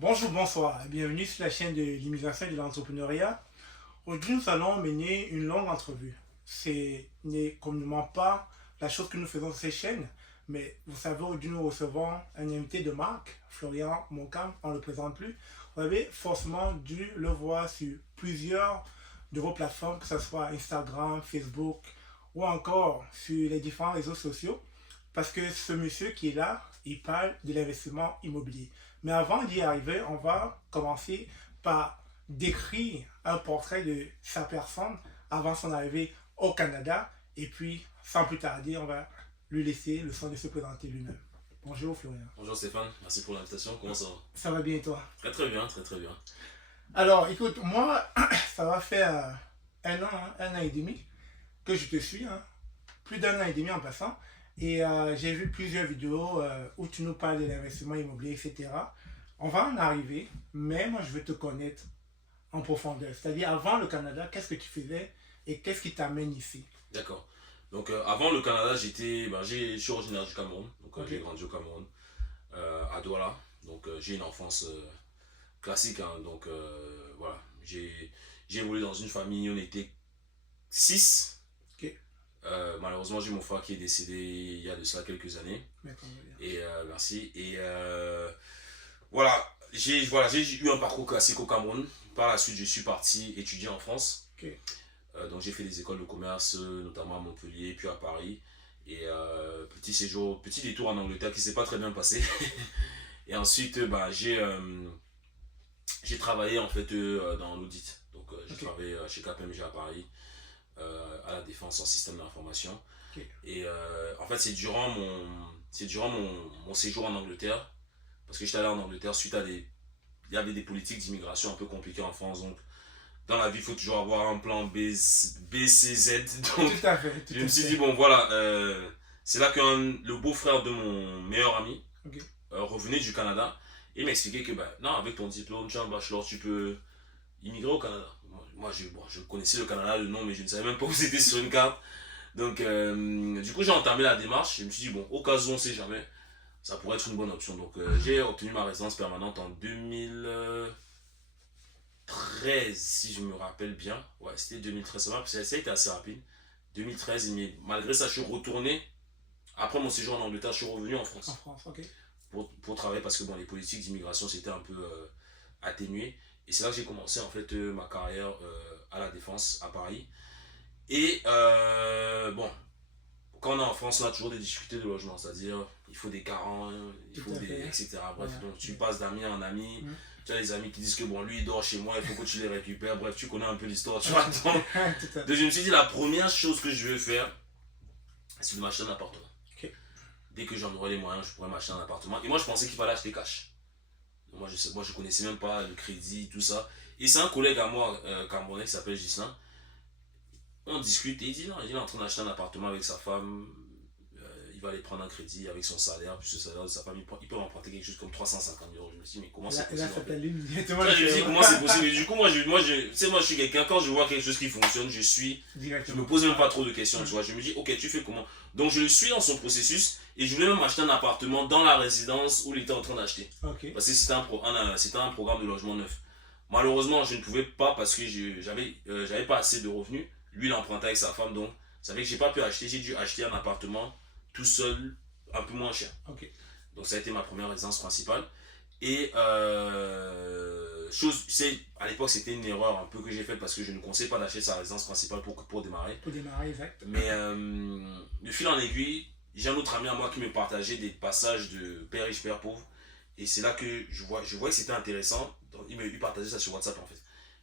Bonjour, bonsoir, bienvenue sur la chaîne de l'immigration et de l'entrepreneuriat. Aujourd'hui, nous allons mener une longue entrevue. Ce n'est communément pas la chose que nous faisons sur ces chaînes, mais vous savez, aujourd'hui, nous recevons un invité de marque, Florian Moncam, on ne le présente plus. Vous avez forcément dû le voir sur plusieurs de vos plateformes, que ce soit Instagram, Facebook ou encore sur les différents réseaux sociaux, parce que ce monsieur qui est là, il parle de l'investissement immobilier. Mais avant d'y arriver, on va commencer par décrire un portrait de sa personne avant son arrivée au Canada. Et puis, sans plus tarder, on va lui laisser le soin de se présenter lui-même. Bonjour Florian. Bonjour Stéphane, merci pour l'invitation, comment ça va? Ça va bien et toi? Très très bien, très très bien. Alors, écoute, moi, ça va faire un an et demi que je te suis, hein. Plus d'un an et demi en passant. Et j'ai vu plusieurs vidéos où tu nous parles de l'investissement immobilier, etc. On va en arriver, mais moi je veux te connaître en profondeur. C'est-à-dire avant le Canada, qu'est-ce que tu faisais et qu'est-ce qui t'amène ici? D'accord. Donc avant le Canada, je suis originaire du Cameroun, donc Ok. j'ai grandi au Cameroun, à Douala. Donc j'ai une enfance classique, hein. Donc voilà, j'ai évolué dans une famille, on était 6. Ok. Malheureusement, j'ai mon frère qui est décédé il y a de cela quelques années. Mais quand même bien. Et merci. Et j'ai eu un parcours classique au Cameroun. Par la suite, je suis parti étudier en France. Ok. Donc j'ai fait des écoles de commerce, notamment à Montpellier, puis à Paris. Et petit détour en Angleterre qui s'est pas très bien passé. Et ensuite, j'ai travaillé en fait dans l'audit. Donc j'ai Ok. travaillé chez KPMG à Paris, à la défense en système d'information. Ok. Et en fait, c'est durant mon séjour en Angleterre, parce que j'étais allé en Angleterre suite à il y avait des politiques d'immigration un peu compliquées en France. Donc dans la vie, il faut toujours avoir un plan B, C, Z. Donc Tout à fait. Tout je à me suis fait. dit, bon voilà, c'est là que le beau-frère de mon meilleur ami Ok. revenait du Canada et m'expliquait que non, avec ton diplôme, tu as un bachelor, tu peux immigrer au Canada. Moi je connaissais le Canada, le nom, mais je ne savais même pas où c'était sur une carte. Donc du coup, j'ai entamé la démarche et je me suis dit, bon, au cas où on ne sait jamais, ça pourrait être une bonne option. Donc j'ai obtenu ma résidence permanente en 2013, si je me rappelle bien. Ouais, c'était 2013, ça a été assez rapide. 2013, mais malgré ça, je suis retourné. Après mon séjour en Angleterre, je suis revenu en En France France, ok. pour travailler parce que bon, les politiques d'immigration c'était un peu atténué. Et c'est là que j'ai commencé en fait ma carrière à la Défense à Paris. Et bon, quand on est en France, on a toujours des difficultés de logement, c'est-à-dire il faut des garants, Tout à fait. etc. Bref, Voilà. donc tu passes d'ami en ami. Mm. Tu as des amis qui disent que bon, lui il dort chez moi, il faut que tu les récupères. Bref, tu connais un peu l'histoire, tu vois. Donc, Tout à fait. je me suis dit, la première chose que je vais faire, c'est de m'acheter un appartement. Ok. Dès que j'en aurai les moyens, je pourrais m'acheter un appartement. Et moi, je pensais qu'il fallait acheter cash. Moi, je connaissais même pas le crédit, tout ça. Et c'est un collègue à moi, camerounais, qui s'appelle Gislain. On discute et il dit non, il est en train d'acheter un appartement avec sa femme. Il va aller prendre un crédit avec son salaire, puis ce salaire de sa femme, il peut emprunter quelque chose comme 350 000 euros. Je me suis dit, mais comment c'est Là, possible ça en fait? t'allume directement Là, le je me dis cerveau. comment c'est possible. Et du coup, moi, je suis quelqu'un, quand je vois quelque chose qui fonctionne, je Directement. me pose même pas trop de questions, tu vois. Je me dis, ok, tu fais comment? Donc, je le suis dans son processus et je voulais même acheter un appartement dans la résidence où il était en train d'acheter. Ok. Parce que c'était un programme de logement neuf. Malheureusement, je ne pouvais pas parce que j'avais pas assez de revenus. Lui, il empruntait avec sa femme, donc ça fait que j'ai pas pu acheter. J'ai dû acheter un appartement tout seul, un peu moins cher. Ok. Donc ça a été ma première résidence principale. Et à l'époque, c'était une erreur un peu que j'ai faite parce que je ne conseille pas d'acheter sa résidence principale pour démarrer. Pour démarrer, exact. Mais de fil en aiguille, j'ai un autre ami à moi qui me partageait des passages de Père riche, Père pauvre. Et c'est là que je voyais que c'était intéressant. Donc, il partageait ça sur WhatsApp en fait.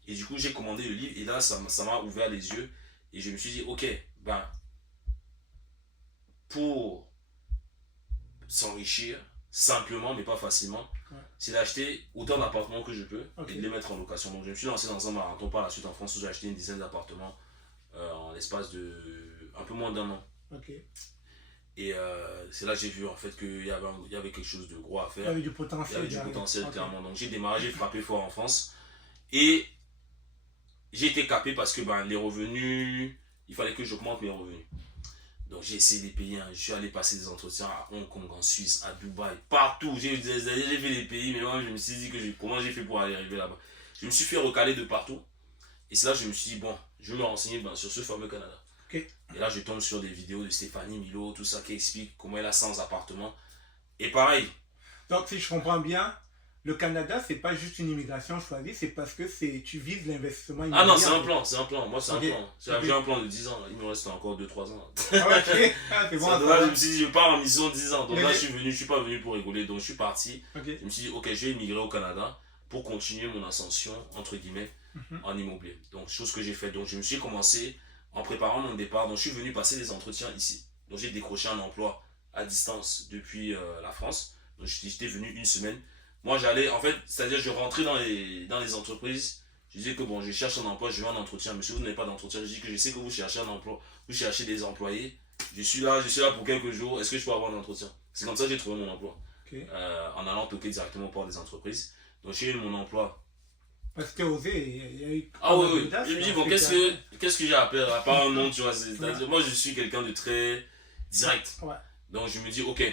Et du coup, j'ai commandé le livre et là, ça m'a ouvert les yeux. Et je me suis dit, ok, ben, pour s'enrichir, simplement, mais pas facilement, Ouais. c'est d'acheter autant d'appartements que je peux Ok. et de les mettre en location. Donc, je me suis lancé dans un marathon par la suite en France où j'ai acheté une dizaine d'appartements en l'espace de un peu moins d'un an. Ok. Et c'est là que j'ai vu en fait qu'il y avait quelque chose de gros à Il y faire. avait du Il y potentiel avait du derrière. potentiel Ok. clairement. Donc j'ai démarré, j'ai frappé fort en France. Et j'ai été capé parce que les revenus, il fallait que j'augmente mes revenus. Donc j'ai essayé des pays, hein. Je suis allé passer des entretiens à Hong Kong, en Suisse, à Dubaï, partout. J'ai fait des pays, mais moi je me suis dit comment j'ai fait pour aller arriver là-bas. Je me suis fait recaler de partout. Et c'est là que je me suis dit, bon, je vais me renseigner sur ce fameux Canada. Ok. Et là je tombe sur des vidéos de Stéphanie Milo, tout ça qui explique comment elle a 100 appartements. Et pareil. Donc, si je comprends bien, le Canada, c'est pas juste une immigration choisie, c'est parce que tu vises l'investissement immobilier. Ah non, c'est un plan, c'est un plan. Moi, c'est Ok. un plan. Ok. J'ai un plan de 10 ans. Là. Il me reste encore 2-3 ans. Ah, ok, ah, c'est bon. Ça, là, je me suis dit, je pars en mission 10 ans. Donc Ok. là, je suis pas venu pour rigoler. Donc je suis parti. Ok. Je me suis dit, ok, je vais immigrer au Canada pour continuer mon ascension, entre guillemets, Mhm. en immobilier. Donc, chose que j'ai faite. Donc, je me suis commencé en préparant mon départ. Donc, je suis venu passer des entretiens ici. Donc, j'ai décroché un emploi à distance depuis la France. Donc, j'étais venu une semaine. Moi, j'allais, en fait, c'est-à-dire, je rentrais dans les entreprises. Je disais que bon, je cherche un emploi, je veux un entretien. Monsieur, vous n'avez pas d'entretien. Je dis que je sais que vous cherchez un emploi, vous cherchez des employés. Je suis là pour quelques jours. Est-ce que je peux avoir un entretien? C'est comme ça que j'ai trouvé mon emploi. Ok. En allant toquer directement par des entreprises. Donc, j'ai eu mon emploi. Parce que osé, il y a eu. Ah oui, pas mal oui. d'audace, Je me dis, hein, bon, qu'est-ce que j'ai à perdre à part un nom, tu vois. Ouais. Moi, je suis quelqu'un de très direct. Ouais. Donc, je me dis, ok,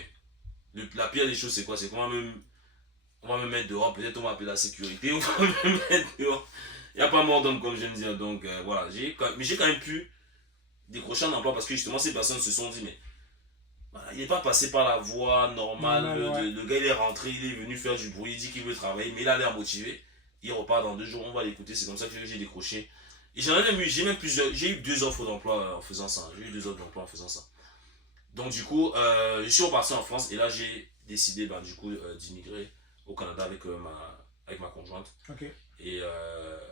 la pire des choses, c'est quoi? C'est qu'on va me mettre dehors. Peut-être on va appeler la sécurité. On va me mettre dehors. Il n'y a pas mort d'homme, comme je viens de dire. Donc, voilà. Mais j'ai quand même pu décrocher un emploi parce que justement, ces personnes se sont dit, mais voilà, il n'est pas passé par la voie normale. Ouais. Le gars, il est rentré, il est venu faire du bruit, il dit qu'il veut travailler, mais il a l'air motivé. Il repart dans 2 jours, on va l'écouter. C'est comme ça que j'ai décroché. Et j'ai eu 2 offres d'emploi en faisant ça. J'ai eu 2 offres d'emploi en faisant ça. Donc, du coup, je suis reparti en France et là, j'ai décidé, du coup, d'immigrer au Canada avec ma conjointe. Ok. Et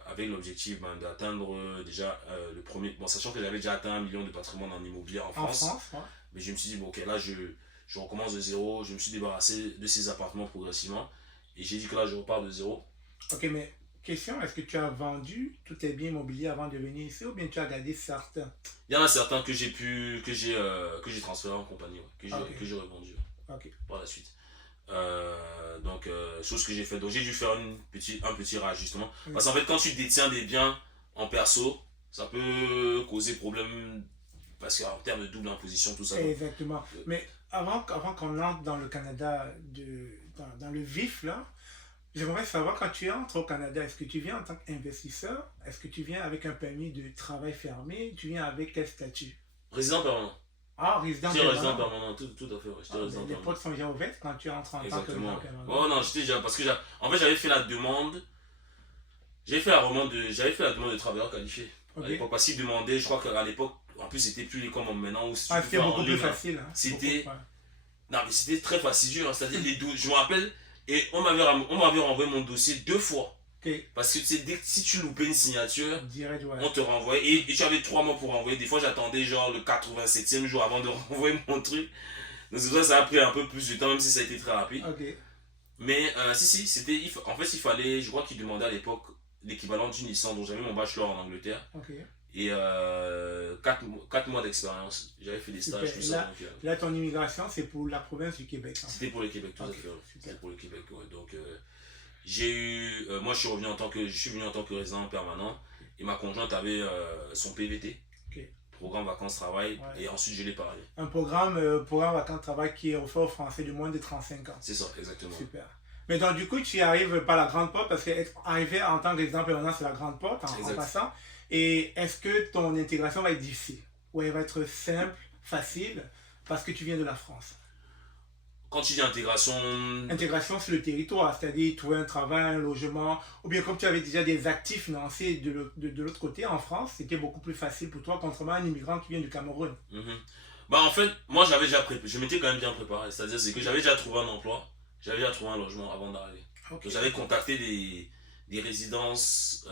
avec l'objectif d'atteindre déjà le premier. Bon, sachant que j'avais déjà atteint 1 million de patrimoine en immobilier en France. Ouais. Mais je me suis dit, bon, ok, là, je recommence de zéro. Je me suis débarrassé de ces appartements progressivement. Et j'ai dit que là, je repars de zéro. Ok, mais question, est-ce que tu as vendu tous tes biens immobiliers avant de venir ici ou bien tu as gardé certains? Il y en a certains que j'ai transféré en compagnie, ouais, Ok. que j'ai revendu Ok. par la suite. Donc, chose que j'ai fait. Donc, j'ai dû faire un petit réajustement. Oui. Parce qu'en fait, quand tu détiens des biens en perso, ça peut causer problème parce qu'en termes de double imposition, tout ça. Exactement. Mais avant qu'on entre dans le Canada, dans le vif, là, j'aimerais savoir, quand tu entres au Canada, est-ce que tu viens en tant qu'investisseur? Est-ce que tu viens avec un permis de travail fermé? Tu viens avec quel statut? Résident permanent. Ah, résident J'étais résident permanent. permanent, tout à fait. Ouais. J'étais résident Les permanent. portes sont déjà ouvertes quand tu entres en tant que Exactement. résident permanent. Oh non, j'étais déjà. Parce que en fait, j'avais fait la demande. J'avais fait la demande de travailleur qualifié. Ok. À l'époque, parce qu'ils demandaient, je crois qu'à l'époque, en plus, c'était plus comme maintenant où si tu Ah, peux c'était faire beaucoup en plus ligne, hein. facile. Hein. C'était. Beaucoup, ouais. Non, mais c'était très fastidieux. Hein. C'est-à-dire, je me rappelle, et on m'avait renvoyé mon dossier 2 fois. Ok. Parce que si tu loupais une signature, Direct, ouais. on te renvoyait. Et tu avais 3 mois pour renvoyer. Des fois, j'attendais genre le 87e jour avant de renvoyer mon truc. Donc, c'est pour ça que ça a pris un peu plus de temps, même si ça a été très rapide. Ok. Mais si, en fait, il fallait, je crois qu'il demandait à l'époque l'équivalent d'une licence. Donc, j'avais mon bachelor en Angleterre. Ok. Et 4 mois d'expérience. J'avais fait des stages, Super. tout ça. Donc, Là, ton immigration, c'est pour la province du Québec. Hein. c'était pour le Québec, tout à Ok, fait. Ouais. super. C'était pour le Québec, ouais. Donc, moi, je suis venu je suis venu en tant que résident permanent. Et ma conjointe avait son PVT. Ok. Programme vacances-travail. Ouais. Et ensuite, je l'ai parlé. Un programme vacances-travail qui est offert aux Français de moins de 35 ans. C'est ça, exactement. Super. Mais donc, du coup, tu y arrives par la grande porte parce qu'être arrivé en tant que résident permanent, c'est la grande porte en passant. Et est-ce que ton intégration va être difficile? Ou elle va être simple, facile, parce que tu viens de la France? Quand tu dis intégration. Intégration sur le territoire, c'est-à-dire trouver un travail, un logement, ou bien comme tu avais déjà des actifs financiers de l'autre côté en France, c'était beaucoup plus facile pour toi, contrairement à un immigrant qui vient du Cameroun. En fait, moi j'avais déjà je m'étais quand même bien préparé. C'est-à-dire que j'avais déjà trouvé un emploi, j'avais déjà trouvé un logement avant d'arriver. Ok. Donc j'avais contacté des résidences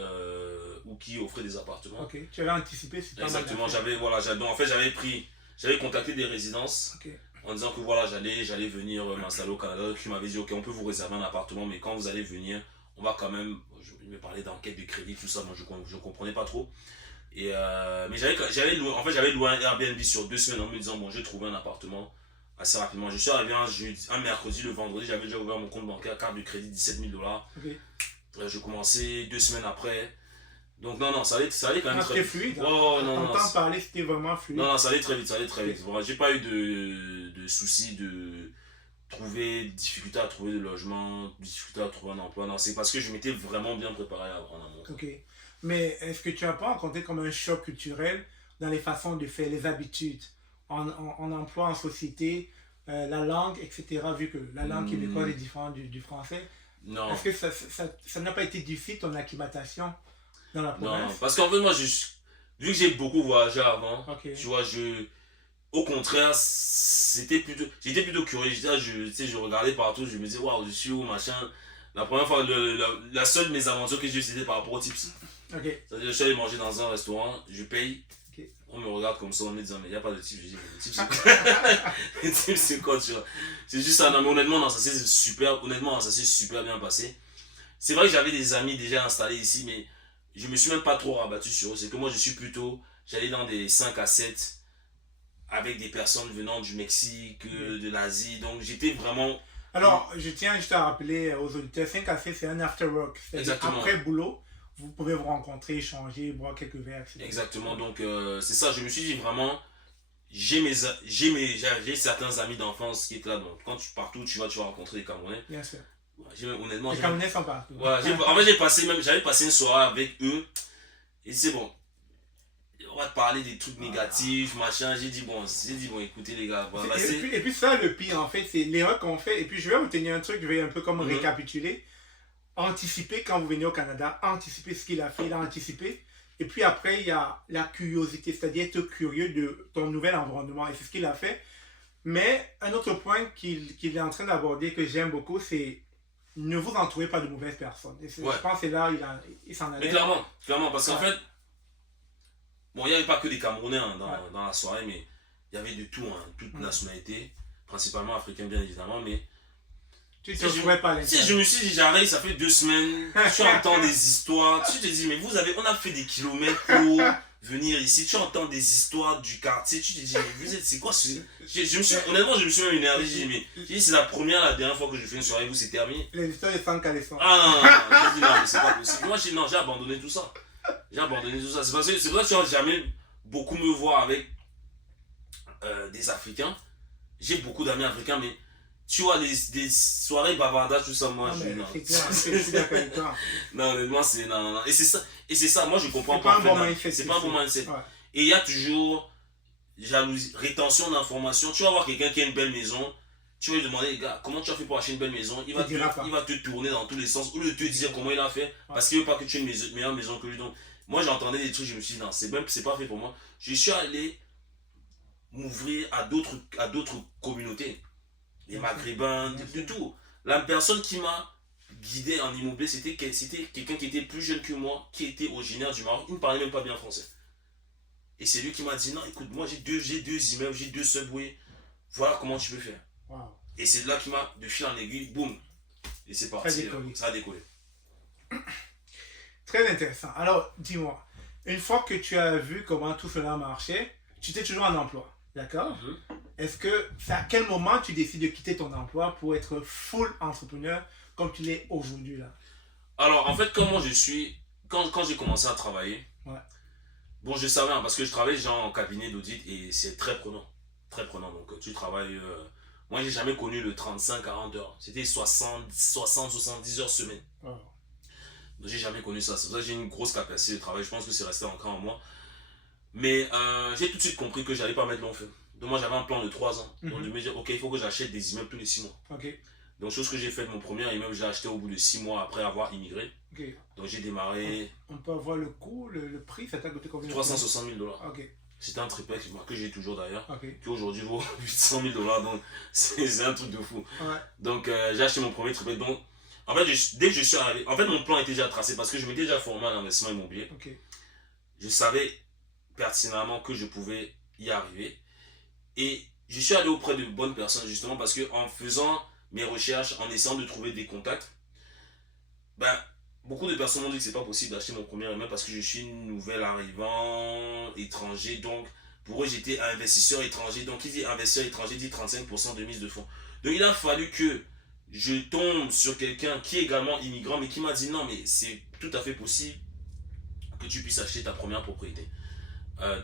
ou qui offraient des appartements. Ok, tu avais anticipé sur pas mal Exactement, d'affaires. donc en fait j'avais contacté des résidences Ok. en disant que voilà, j'allais venir m'installer au Canada, qui m'avait dit ok, on peut vous réserver un appartement, mais quand vous allez venir, on va quand même, je me parlais d'enquête de crédit, tout ça, moi je comprenais pas trop. Et mais j'avais loué un Airbnb sur 2 semaines en me disant bon, j'ai trouvé un appartement assez rapidement. Je suis arrivé un mercredi, le vendredi, j'avais déjà ouvert mon compte bancaire, carte de crédit, $17 000. Ok. Je commençais 2 semaines après. Donc non, ça allait quand même très C'était vite. fluide. Ouais, ouais, non, non, T'entends parler, c'était vraiment fluide. non, ça allait très vite, ça allait très vite. Bon, j'ai pas eu de soucis de difficulté à trouver de logement, difficulté à trouver un emploi. Non, c'est parce que je m'étais vraiment bien préparé en amont. Ok. Mais est-ce que tu n'as pas rencontré comme un choc culturel dans les façons de faire, les habitudes, en emploi, en société, la langue, etc., vu que la langue québécoise est différente du français? Non, Est-ce que ça n'a pas été difficile ton acclimatation dans la non, province? parce qu'en fait, moi, vu que j'ai beaucoup voyagé avant, Ok. tu vois, au contraire, j'étais plutôt curieux. Tu sais, je regardais partout, je me disais, waouh, je suis où, machin. La première fois, la seule mésaventure que j'ai eue, c'était par rapport aux tips. Ok. C'est-à-dire, je suis allé manger dans un restaurant, je paye, Ok. on me regarde comme ça en me disant, mais il n'y a pas de tips. Je dis, mais le tips, c'est quoi? Le tips, c'est quoi, tu vois? C'est juste ça, non, mais honnêtement, non, ça s'est super bien passé. C'est vrai que j'avais des amis déjà installés ici, mais je me suis même pas trop rabattu sur eux. C'est que moi, j'allais dans des 5 à 7 avec des personnes venant du Mexique, de l'Asie. Donc j'étais vraiment. Alors, je tiens juste à rappeler aux auditeurs, 5 cafés, c'est un after work. C'est-à-dire Exactement. après boulot, vous pouvez vous rencontrer, échanger, boire quelques verres, etc. Exactement. Donc c'est ça, je me suis dit vraiment, j'ai certains amis d'enfance qui étaient là. Donc quand partout où tu vas rencontrer des Camerounais. Bien sûr. Honnêtement, Les Camerounais sont partout. voilà, en fait, j'avais passé une soirée avec eux. Et c'est bon. On va te parler des trucs négatifs, machin. J'ai dit, bon, écoutez les gars. Voilà, Et puis ça, le pire, en fait, c'est l'erreur qu'on fait. Et puis, je vais vous tenir un truc, je vais un peu comme récapituler. Anticiper quand vous venez au Canada, anticiper ce qu'il a fait, il a anticipé. Et puis après, il y a la curiosité, c'est-à-dire être curieux de ton nouvel environnement. Et c'est ce qu'il a fait. Mais un autre point qu'il est en train d'aborder, que j'aime beaucoup, c'est ne vous entourez pas de mauvaises personnes. Et je pense que c'est là il s'en allait. Mais clairement, parce qu'en fait, bon, il n'y avait pas que des Camerounais dans la soirée, mais il y avait de tout, toute nationalité, principalement africaine bien évidemment, mais tu te trouvais pas si je me suis dit, j'arrive, ça fait 2 semaines, tu entends des histoires, tu te dis, mais on a fait des kilomètres pour venir ici, tu entends des histoires du quartier, tu te dis, mais c'est quoi honnêtement, je me suis même énervé, j'ai dit, c'est la dernière fois que je fais une soirée, c'est terminé. Les histoires de sans caleçon. Ah non, j'ai dit, non, mais c'est pas possible. Moi, j'ai abandonné tout ça. C'est pour ça que tu vas jamais beaucoup me voir avec des Africains. J'ai beaucoup d'amis africains, mais tu vois, des soirées bavardage, tout ça, moi, non. C'est clair, je suis d'accord avec toi. Non, honnêtement, c'est. Non. Et c'est ça, moi, je comprends pas. C'est pas un bon mindset. Ouais. Et il y a toujours jalousie, rétention d'informations. Tu vas voir quelqu'un qui a une belle maison. Tu vas lui demander, gars, comment tu as fait pour acheter une belle maison? Il va te tourner dans tous les sens, au lieu de te dire comment il a fait, parce qu'il veut pas que tu aies une meilleure maison que lui. Donc, moi, j'entendais des trucs, je me suis dit, non, c'est pas fait pour moi. Je suis allé m'ouvrir à d'autres communautés, les Maghrébins, de tout. La personne qui m'a guidé en immobilier, c'était quelqu'un qui était plus jeune que moi, qui était originaire du Maroc. Il ne parlait même pas bien français. Et c'est lui qui m'a dit, non, écoute, moi, j'ai deux immeubles, j'ai 2 subways. Voilà comment tu peux faire. Wow. Et c'est là qu'il m'a, de fil en aiguille, boum. Et c'est parti. Ça a décollé. Très intéressant. Alors, dis-moi, une fois que tu as vu comment tout cela marchait, tu étais toujours en emploi, d'accord? Est-ce que c'est à quel moment tu décides de quitter ton emploi pour être full entrepreneur comme tu l'es aujourd'hui là? Alors, en fait, comment je suis, quand j'ai commencé à travailler, bon, je savais, parce que je travaille genre en cabinet d'audit et c'est très prenant. Très prenant. Donc, tu travailles. Moi, j'ai jamais connu le 35-40 heures. C'était 60-70 heures semaine. Oh. Donc, j'ai jamais connu ça. C'est pour ça que j'ai une grosse capacité de travail. Je pense que c'est resté encore en moi. Mais j'ai tout de suite compris que j'allais pas mettre long feu. Donc, moi, j'avais un plan de 3 ans. Donc, de me dire, ok, il faut que j'achète des immeubles tous les 6 mois. Okay. Donc, chose que j'ai faite, mon premier immeuble, j'ai acheté au bout de 6 mois après avoir immigré. Okay. Donc, j'ai démarré. On peut avoir le coût, le prix, ça t'a coûté combien? 360 000 $. Okay. C'était un triplex que j'ai toujours d'ailleurs, qui aujourd'hui vaut 800 000 $, donc c'est un truc de fou. Ouais. Donc j'ai acheté mon premier triplex. Donc en fait, dès que je suis arrivé, en fait mon plan était déjà tracé parce que je m'étais déjà formé en investissement immobilier. Okay. Je savais pertinemment que je pouvais y arriver. Et je suis allé auprès de bonnes personnes justement parce que en faisant mes recherches, en essayant de trouver des contacts, beaucoup de personnes m'ont dit que c'est pas possible d'acheter mon premier immeuble parce que je suis une nouvelle arrivant étranger. Donc, pour eux, j'étais investisseur étranger. Donc, qui dit investisseur étranger dit 35% de mise de fonds. Donc, il a fallu que je tombe sur quelqu'un qui est également immigrant, mais qui m'a dit non, mais c'est tout à fait possible. que tu puisses acheter ta première propriété.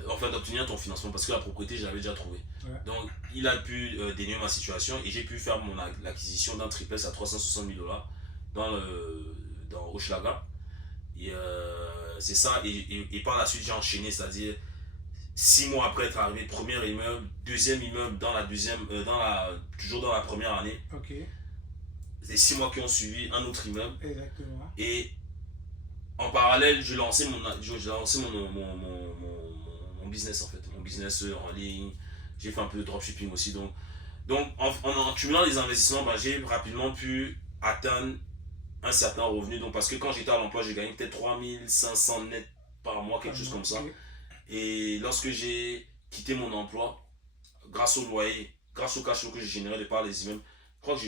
Enfin, d'obtenir ton financement parce que la propriété, je l'avais déjà trouvée. Ouais. Donc, il a pu dénouer ma situation et j'ai pu faire l'acquisition d'un triplex à 360 000 $ dans Hochelaga. Et c'est ça. Et par la suite, j'ai enchaîné, c'est-à-dire 6 mois après être arrivé, premier immeuble, deuxième immeuble toujours dans la première année. Ok, Les 6 mois qui ont suivi, un autre immeuble. exactement. Et en parallèle, je lançais mon business en fait, mon business en ligne. J'ai fait un peu de dropshipping aussi. Donc en cumulant les investissements, bah, j'ai rapidement pu atteindre un certain revenu. Donc, parce que quand j'étais à l'emploi, je gagnais peut-être 3500 net par mois, quelque chose comme ça. Ok. Et lorsque j'ai quitté mon emploi, grâce au loyer, grâce au cash flow que j'ai généré de par les immeubles, je crois que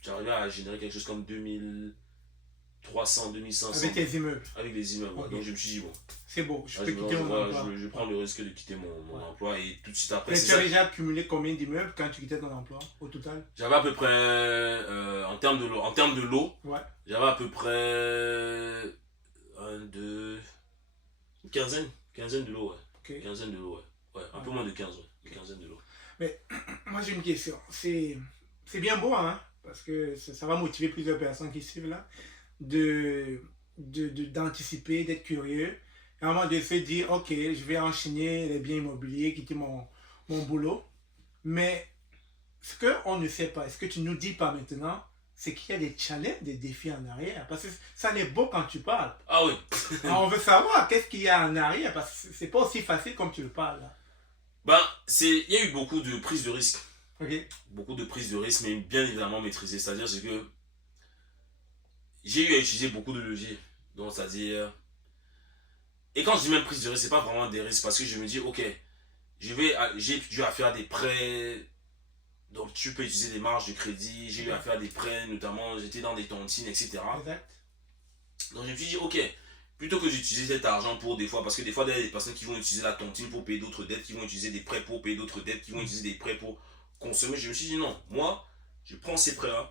j'arrivais à générer quelque chose comme 2300, 2500 Avec les immeubles. avec les immeubles. Ok. Donc je me suis dit, bon, C'est bon, je là, peux quitter mon emploi. je prends le risque de quitter mon Ouais. emploi et tout de suite après, Mais c'est tu as ça. déjà accumulé combien d'immeubles quand tu quittais ton emploi au total? J'avais à peu près, en termes de lot, Ouais. j'avais à peu près une quinzaine de lots, ouais. Ok. Quinzaine de lots, ouais. Ouais, un peu moins de 15, ouais. Une quinzaine de lots. Moi j'ai une question. C'est bien beau, hein, parce que ça va motiver plusieurs personnes qui suivent là, d'anticiper, d'être curieux, et à un moment de se dire, ok, je vais enchaîner les biens immobiliers, quitter mon boulot. Mais ce qu'on ne sait pas, ce que tu nous dis pas maintenant, c'est qu'il y a des challenges, des défis en arrière. Parce que ça n'est beau quand tu parles. Ah oui. Alors, on veut savoir qu'est-ce qu'il y a en arrière, parce que c'est pas aussi facile comme tu le parles là. Ben, il y a eu beaucoup de prises de risques. Ok. Beaucoup de prises de risques, mais bien évidemment maîtrisées. C'est-à-dire c'est que j'ai eu à utiliser beaucoup de leviers. Donc, c'est-à-dire. Et quand je dis même prise de risque, c'est pas vraiment des risques parce que je me dis, ok, j'ai dû à faire des prêts. Donc, tu peux utiliser des marges de crédit. J'ai eu à faire des prêts, notamment, j'étais dans des tontines, etc. Exact. Donc, je me suis dit, ok, plutôt que d'utiliser cet argent pour des fois, parce que des fois, il y a des personnes qui vont utiliser la tontine pour payer d'autres dettes, qui vont utiliser des prêts pour payer d'autres dettes, qui vont utiliser des prêts pour consommer. Je me suis dit, non, moi, je prends ces prêts-là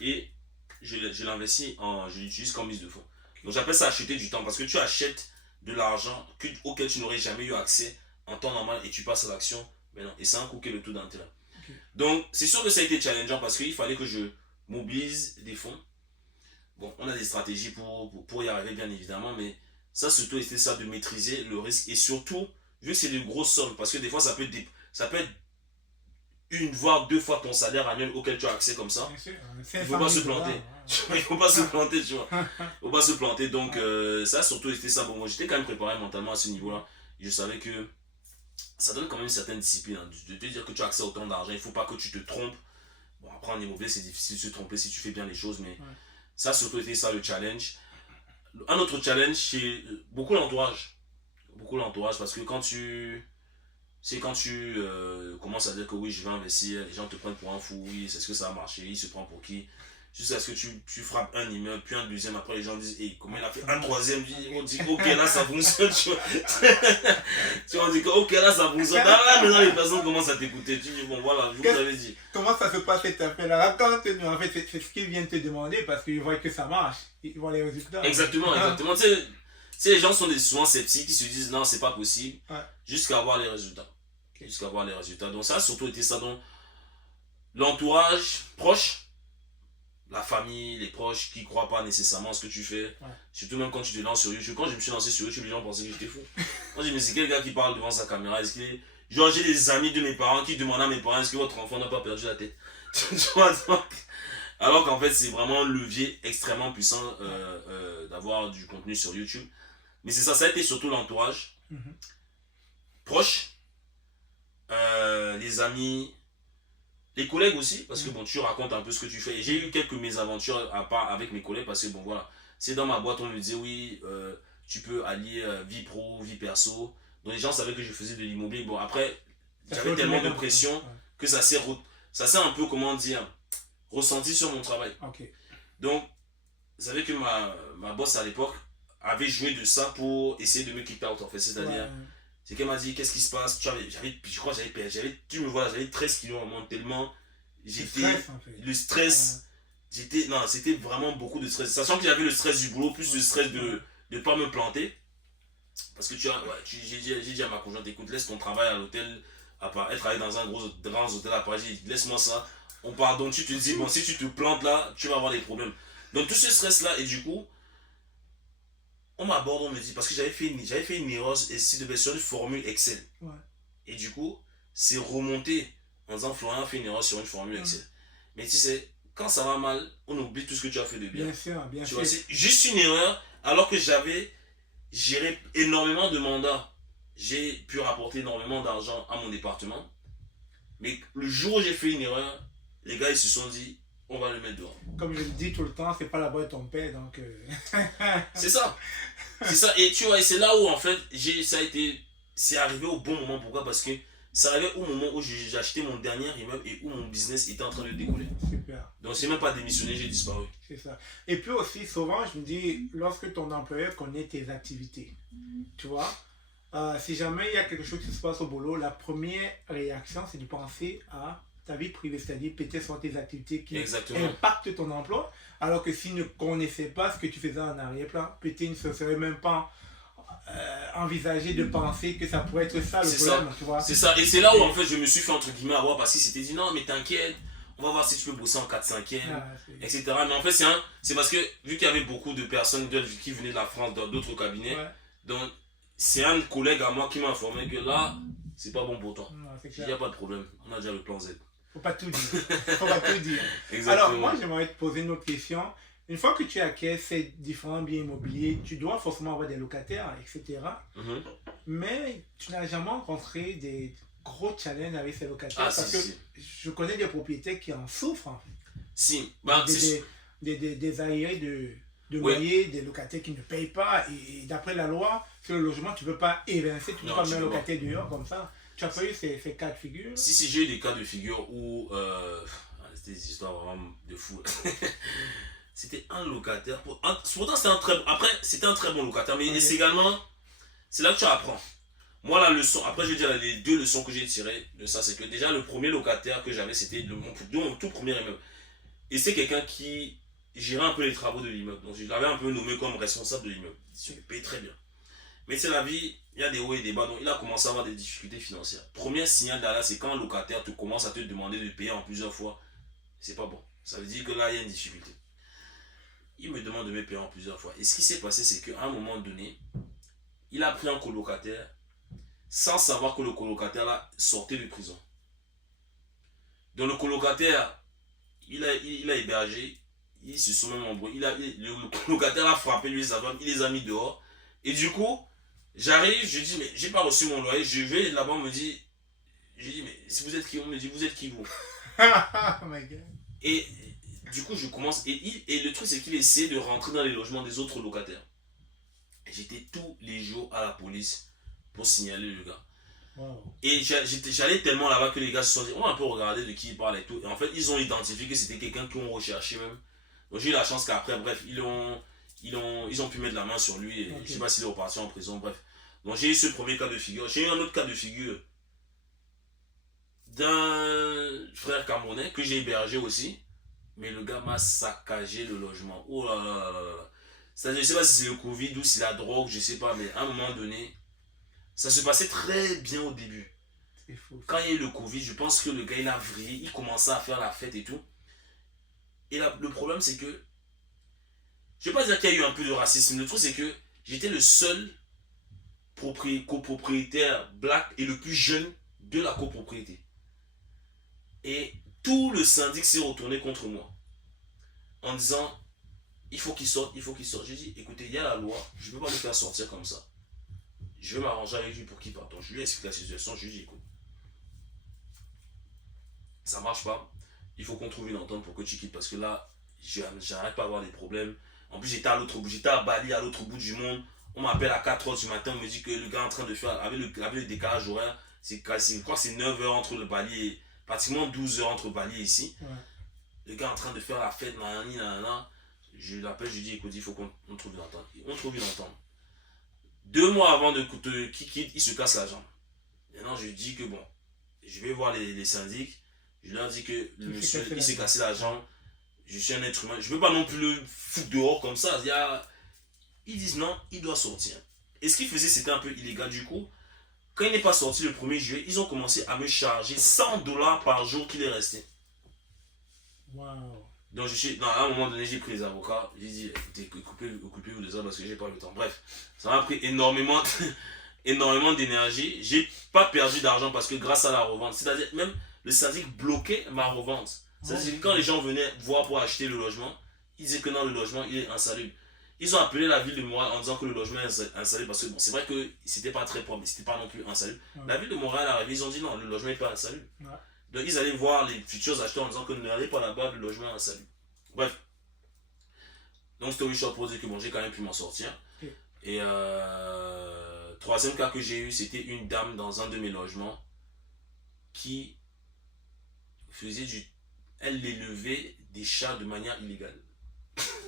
et je l'investis, je l'utilise comme mise de fonds. Donc, j'appelle ça acheter du temps parce que tu achètes de l'argent auquel tu n'aurais jamais eu accès en temps normal et tu passes à l'action maintenant. Et c'est un coup qui est le taux d'intérêt. Ok. Donc, c'est sûr que ça a été challengeant parce qu'il fallait que je mobilise des fonds. Bon, on a des stratégies pour y arriver, bien évidemment, mais ça, surtout, c'était ça de maîtriser le risque et surtout, vu que c'est de grosses sommes, parce que des fois, ça peut être une voire deux fois ton salaire annuel auquel tu as accès comme ça. Bien sûr. Il ne faut pas se planter. Il ne faut pas se planter, tu vois. Ouais. Il ne faut pas se planter. Donc, ça, surtout, c'était ça. Bon, moi, j'étais quand même préparé mentalement à ce niveau-là. Je savais que ça donne quand même une certaine discipline. Hein, de te dire que tu as accès à autant d'argent. Il ne faut pas que tu te trompes. Bon, après, en immobilier, c'est difficile de se tromper si tu fais bien les choses. Mais ça, surtout, était ça le challenge. Un autre challenge, c'est beaucoup l'entourage. Beaucoup l'entourage parce que quand tu commences à dire que oui, je vais investir, les gens te prennent pour un fou, oui, c'est ce que ça a marché, il se prend pour qui? Jusqu'à ce que tu frappes un immeuble, puis un deuxième, après les gens disent, hey, comment il a fait un troisième? On dit, ok, là ça fonctionne, tu vois. Tu vois, on dit, ok, là ça fonctionne. Là, maintenant les personnes commencent à t'écouter. Tu dis, bon, voilà, je vous avais dit. Comment ça se passe cette affaire-là? Raconte-nous, en fait, c'est ce qu'ils viennent te demander parce qu'ils voient que ça marche. Ils voient les résultats. Exactement, exactement. Tu sais, les gens sont souvent sceptiques, ils se disent, non, c'est pas possible, jusqu'à voir les résultats. Jusqu'à voir les résultats. Donc ça a surtout été ça. Donc l'entourage proche, la famille, les proches qui ne croient pas nécessairement à ce que tu fais. Surtout même quand tu te lances sur YouTube. Quand je me suis lancé sur YouTube, les gens pensaient que j'étais fou. Moi je me suis dit, quel gars qui parle devant sa caméra? Genre j'ai des amis de mes parents qui demandent à mes parents, est-ce que votre enfant n'a pas perdu la tête? Tu vois, donc, alors qu'en fait c'est vraiment un levier extrêmement puissant d'avoir du contenu sur YouTube. Mais c'est ça, ça a été surtout l'entourage proche. Les amis, les collègues aussi, parce que bon, tu racontes un peu ce que tu fais. Et j'ai eu quelques mésaventures à part avec mes collègues parce que bon, voilà, c'est dans ma boîte, on me disait oui, tu peux allier vie pro, vie perso. Donc les gens savaient que je faisais de l'immobilier. Bon, après, j'avais tellement de pression que ça s'est un peu, comment dire, ressenti sur mon travail. Donc, vous savez que ma boss à l'époque avait joué de ça pour essayer de me kick out en fait, c'est-à-dire. C'est qu'elle m'a dit, qu'est-ce qui se passe? Je crois que tu me vois, j'avais 13 kilos en moins, tellement j'étais. Le stress, non, c'était vraiment beaucoup de stress. Sachant qu'il y avait le stress du boulot, plus le stress de ne pas me planter. Parce que j'ai dit à ma conjointe, écoute, laisse ton travail à l'hôtel, elle travaille dans un grand hôtel à Paris, j'ai dit, laisse-moi ça. On part, donc tu te dis, bon, si tu te plantes là, tu vas avoir des problèmes. Donc tout ce stress-là, et du coup, on m'aborde, on me dit, parce que j'avais fait une erreur, et si devait sur une formule Excel. Ouais. Et du coup, c'est remonté en disant, Florian a fait une erreur sur une formule Excel. Mais tu sais, quand ça va mal, on oublie tout ce que tu as fait de bien. Bien sûr, bien Tu sûr. vois, c'est juste une erreur, alors que j'avais géré énormément de mandats. J'ai pu rapporter énormément d'argent à mon département. Mais le jour où j'ai fait une erreur, les gars ils se sont dit, on va le mettre dehors. Comme je le dis tout le temps, c'est pas la boîte de ton père, donc... C'est ça. C'est ça. Et tu vois, et c'est là où en fait, c'est arrivé au bon moment. Pourquoi? Parce que c'est arrivé au moment où j'ai acheté mon dernier immeuble et où mon business était en train de décoller. Super. Donc c'est même pas démissionné, j'ai disparu. C'est ça. Et puis aussi, souvent, je me dis, lorsque ton employeur connaît tes activités, tu vois, si jamais il y a quelque chose qui se passe au boulot, la première réaction, c'est de penser à ta vie privée, c'est-à-dire peut-être sur tes activités qui Exactement. impactent ton emploi, alors que s'il ne connaissait pas ce que tu faisais en arrière-plan, peut-être il ne se serait même pas envisagé de penser que ça pourrait être ça le problème, tu vois. C'est ça. Et c'est là où en fait je me suis fait entre guillemets avoir parce qu'il s'était dit non mais t'inquiète, on va voir si tu peux bosser en 4-5e, etc. Mais en fait c'est parce que vu qu'il y avait beaucoup de personnes qui venaient de la France dans d'autres cabinets, donc c'est un collègue à moi qui m'a informé que là, c'est pas bon pour toi. Il n'y a pas de problème, on a déjà le plan Z. Faut pas tout dire. Faut pas tout dire. Exactement. Alors, moi, j'aimerais te poser une autre question. Une fois que tu acquiers ces différents biens immobiliers, tu dois forcément avoir des locataires, etc. Mais tu n'as jamais rencontré des gros challenges avec ces locataires parce que je connais des propriétaires qui en souffrent. En fait. Si. Des aérés de loyer, des locataires qui ne payent pas. Et d'après la loi, sur le logement, tu ne peux pas évincer, tu ne peux pas mettre un locataire dehors comme ça. Tu as pas eu ces cas de figure? Si, j'ai eu des cas de figure où c'était des histoires vraiment de fou. C'était un locataire. Pourtant, c'était un très bon locataire, mais c'est également. C'est là que tu apprends. Moi, la leçon, après, je vais dire les deux leçons que j'ai tirées de ça, c'est que déjà, le premier locataire que j'avais, c'était mon tout premier immeuble. Et c'est quelqu'un qui gérait un peu les travaux de l'immeuble. Donc, je l'avais un peu nommé comme responsable de l'immeuble. Il me payait très bien. Mais c'est la vie, il y a des hauts et des bas, donc il a commencé à avoir des difficultés financières. Premier signal d'alerte, c'est quand un locataire te commence à te demander de payer en plusieurs fois, c'est pas bon. Ça veut dire que là, il y a une difficulté. Il me demande de me payer en plusieurs fois. Et ce qui s'est passé, c'est qu'à un moment donné, il a pris un colocataire sans savoir que le colocataire là sortait de prison. Donc le colocataire, il a hébergé, ils se sont même embrouillés. Le colocataire a frappé lui, sa femme, il les a mis dehors. Et du coup, j'arrive, je dis, mais j'ai pas reçu mon loyer. Je vais là-bas, on me dit, je dis, mais si vous êtes qui? On me dit, vous êtes qui vous? Oh my God. Et du coup, je commence. Et le truc, c'est qu'il essaie de rentrer dans les logements des autres locataires. Et j'étais tous les jours à la police pour signaler le gars. Wow. Et j'allais tellement là-bas que les gars se sont dit, on va un peu regarder de qui il parle et tout. Et en fait, ils ont identifié que c'était quelqu'un qu'ils ont recherché même. Donc j'ai eu la chance qu'après, bref, ils ont pu mettre la main sur lui. Et je sais pas s'il est reparti en prison, bref. Donc j'ai eu ce premier cas de figure. J'ai eu un autre cas de figure d'un frère camerounais que j'ai hébergé aussi. Mais le gars m'a saccagé le logement. Oh là là là là là. C'est-à-dire, je sais pas si c'est le Covid ou si c'est la drogue, je sais pas, mais à un moment donné, ça se passait très bien au début. C'est fou. Quand il y a eu le Covid, je pense que le gars il a vrillé, il commençait à faire la fête et tout. Et là, le problème c'est que, je vais pas dire qu'il y a eu un peu de racisme, le truc c'est que j'étais le seul copropriétaire black et le plus jeune de la copropriété. Et tout le syndic s'est retourné contre moi en disant il faut qu'il sorte, il faut qu'il sorte. J'ai dit écoutez, il y a la loi, je ne peux pas le faire sortir comme ça. Je vais m'arranger avec lui pour qu'il parte. Donc je lui ai expliqué la situation, je lui ai dit écoute, ça marche pas, il faut qu'on trouve une entente pour que tu quittes parce que là, j'arrête pas à avoir des problèmes. En plus, j'étais à Bali, à l'autre bout du monde. On m'appelle à 4h du matin, on me dit que le gars est en train de faire, avec le décalage horaire, je crois que c'est 9h entre le Bali et pratiquement 12h entre Bali et ici. Ouais. Le gars est en train de faire la fête, nanana. Je l'appelle, je lui dis écoute, il faut qu'on trouve une entente. On trouve une entente. 2 mois avant qu'il quitte, il se casse la jambe. Maintenant, je lui dis que bon, je vais voir les syndics. Je leur dis que le monsieur, il s'est cassé la jambe. Je suis un être humain. Je ne peux pas non plus le foutre dehors comme ça. Ils disent non, il doit sortir. Et ce qu'ils faisaient, c'était un peu illégal. Du coup, quand il n'est pas sorti le 1er juillet, ils ont commencé à me charger $100 par jour qu'il est resté. Waouh. Donc, à un moment donné, j'ai pris les avocats. J'ai dit, occupez-vous de ça parce que j'ai pas le temps. Bref, ça m'a pris énormément, énormément d'énergie. J'ai pas perdu d'argent parce que grâce à la revente, c'est-à-dire même le syndic bloquait ma revente. C'est-à-dire que quand les gens venaient voir pour acheter le logement, ils disaient que non, le logement, il est insalubre. Ils ont appelé la ville de Montréal en disant que le logement est insalubre parce que bon, c'est vrai que c'était pas très propre, mais c'était pas non plus insalubre. La ville de Montréal est arrivée, ils ont dit non, le logement n'est pas insalubre. Donc ils allaient voir les futurs acheteurs en disant que n'allez pas là-bas, le logement est insalubre. Bref. Donc story short pour dire que bon, j'ai quand même pu m'en sortir. Et troisième cas que j'ai eu, c'était une dame dans un de mes logements qui faisait du... Elle élevait des chats de manière illégale.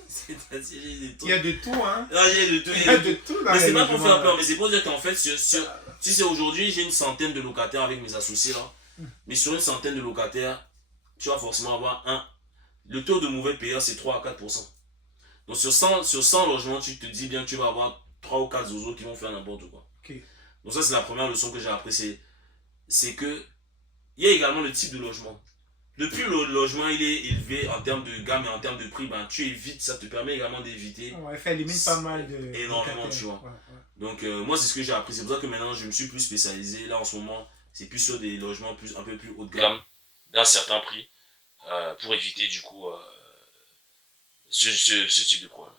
C'est-à-dire, il y a de tout, hein. Ah, il y a de tout. Il y a de tout là. Mais c'est pas pour faire peur, mais c'est pour dire qu'en fait, si c'est aujourd'hui, j'ai une centaine de locataires avec mes associés là. Mais sur une centaine de locataires, tu vas forcément avoir le taux de mauvais payeurs, c'est 3 à 4%. Donc sur 100 logements, tu te dis bien que tu vas avoir 3 ou 4 zozos qui vont faire n'importe quoi. Donc ça, c'est la première leçon que j'ai appris, c'est que il y a également le type de logement. Depuis le logement il est élevé en termes de gamme et en termes de prix, ben, tu évites, ça te permet également d'éviter. Ouais, ça élimine pas mal de... Énormément, tu vois. Donc moi, c'est ce que j'ai appris. C'est pour ça que maintenant, je me suis plus spécialisé. Là, en ce moment, c'est plus sur des logements un peu plus haut de gamme, d'un certain prix, pour éviter du coup ce type de problème.